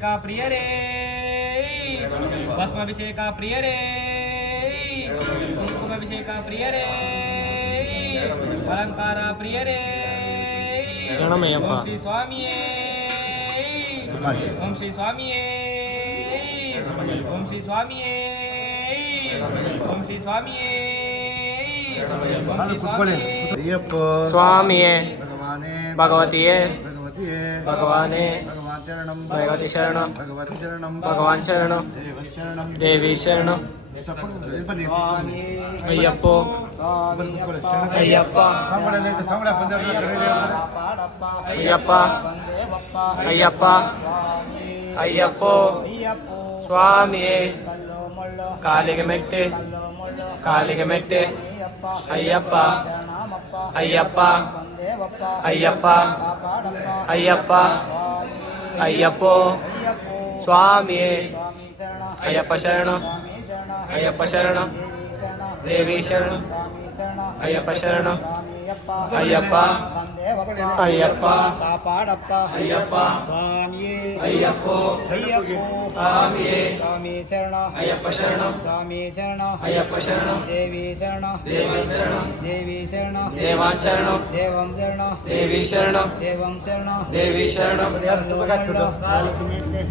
का प्रिय रे भस्माभिषेका प्रिय रे कुंकुमाभिषेका प्रिय रे अलंकार प्रिय रे ಶರಣಮಯ್ಯಪ್ಪ. ओम श्री स्वामी ओम श्री स्वामी ओम श्री स्वामी ओम श्री स्वामी ओम श्री स्वामी ಅಯ್ಯಪ್ಪ ಸ್ವಾಮಿಯೇ, ಭಗವಾನೇ ಭಗವತಿಯೇ, ಭಗವತಿಯೇ ಭಗವಾನೇ, ಭಗವಾನ್ ಶರಣಂ ಭಗವತಿ ಶರಣ, ಭಗವತಿ ಶರಣಂ ಭಗವಾನ್ ಶರಣ, ದೇವನ್ ಶರಣಂ ದೇವಿ ಶರಣ. ಬನ್ನಿ ಅಯ್ಯಪ್ಪೋ, ಅಯ್ಯಪ್ಪ, ಸಂಬಳ ಅಯ್ಯಪ್ಪ, ಅಯ್ಯಪ್ಪ, ಅಯ್ಯಪ್ಪೋ, ಸ್ವಾಮಿಯೇ, ಕಾಲಿಗೆ ಮೆಟ್ಟೆ, ಕಾಲಿಗೆ ಮೆಟ್ಟೆ, ಅಯ್ಯಪ್ಪ, ಅಯ್ಯಪ್ಪ, ಅಯ್ಯಪ್ಪ, ಅಯ್ಯಪ್ಪ, ಅಯ್ಯಪ್ಪೋ, ಸ್ವಾಮಿಯೇ, ಅಯ್ಯಪ್ಪ ಶರಣ, ಅಯ್ಯಪ್ಪ ಶರಣ, ದೇವಿ ಶರಣ, ಅಯ್ಯಪ್ಪ ಶರಣ, ಅಯ್ಯಪ್ಪ, ಅಯ್ಯಪ್ಪ, ಕಾಪಾಡಪ್ಪ ಅಯ್ಯಪ್ಪ, ಸ್ವಾಮಿಯೇ ಅಯ್ಯಪ್ಪೋ, ಅಯ್ಯಪ್ಪೋ ಸ್ವಾಮಿಯೇ, ಸ್ವಾಮಿ ಶರಣ ಅಯ್ಯಪ್ಪ ಶರಣ, ಸ್ವಾಮಿ ಶರಣ ಅಯ್ಯಪ್ಪ ಶರಣ, ದೇವಿ ಶರಣ ದೇವಿ ಶರಣ, ದೇವಿ ಶರಣ ದೇವಾನ್ ಶರಣ, ದೇವಂ ಶರಣ ದೇವಿ ಶರಣ, ದೇವಂ ಶರಣ ದೇವಿ ಶರಣ,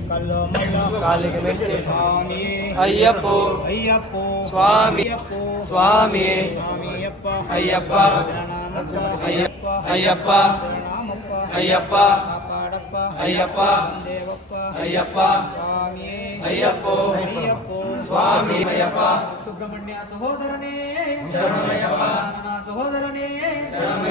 ಕಲ್ಲು ಮಲ್ಲ ಕಾಲಿಗೆ ಮೆಟ್ಟೆ, ಸ್ವಾಮಿಯೇ ಅಯ್ಯಪ್ಪೋ, ಅಯ್ಯಪ್ಪೋ ಸ್ವಾಮಿ, ಅಯ್ಯಪ್ಪೋ ಸ್ವಾಮಿಯೇ, ಸ್ವಾಮಿಯಪ್ಪ ಅಯ್ಯಪ್ಪ, ಶರಣಮಪ್ಪ ಅಯ್ಯಪ್ಪ, ಅಯ್ಯಪ್ಪ, ಶರಣಮಪ್ಪ ಅಯ್ಯಪ್ಪ, ಕಾಪಾಡಪ್ಪ ಅಯ್ಯಪ್ಪ, ದೇವಪ್ಪ ಅಯ್ಯಪ್ಪ, ಸ್ವಾಮಿಯೇ ಅಯ್ಯಪ್ಪೋ, ಅಯ್ಯಪ್ಪೋ ಸ್ವಾಮಿ, ಅಯ್ಯಪ್ಪ, ಸುಬ್ರಹ್ಮಣ್ಯ ಸಹೋದರನೇ ಶರಣಮಯ್ಯಪ್ಪ, ಸಹೋದರನೇ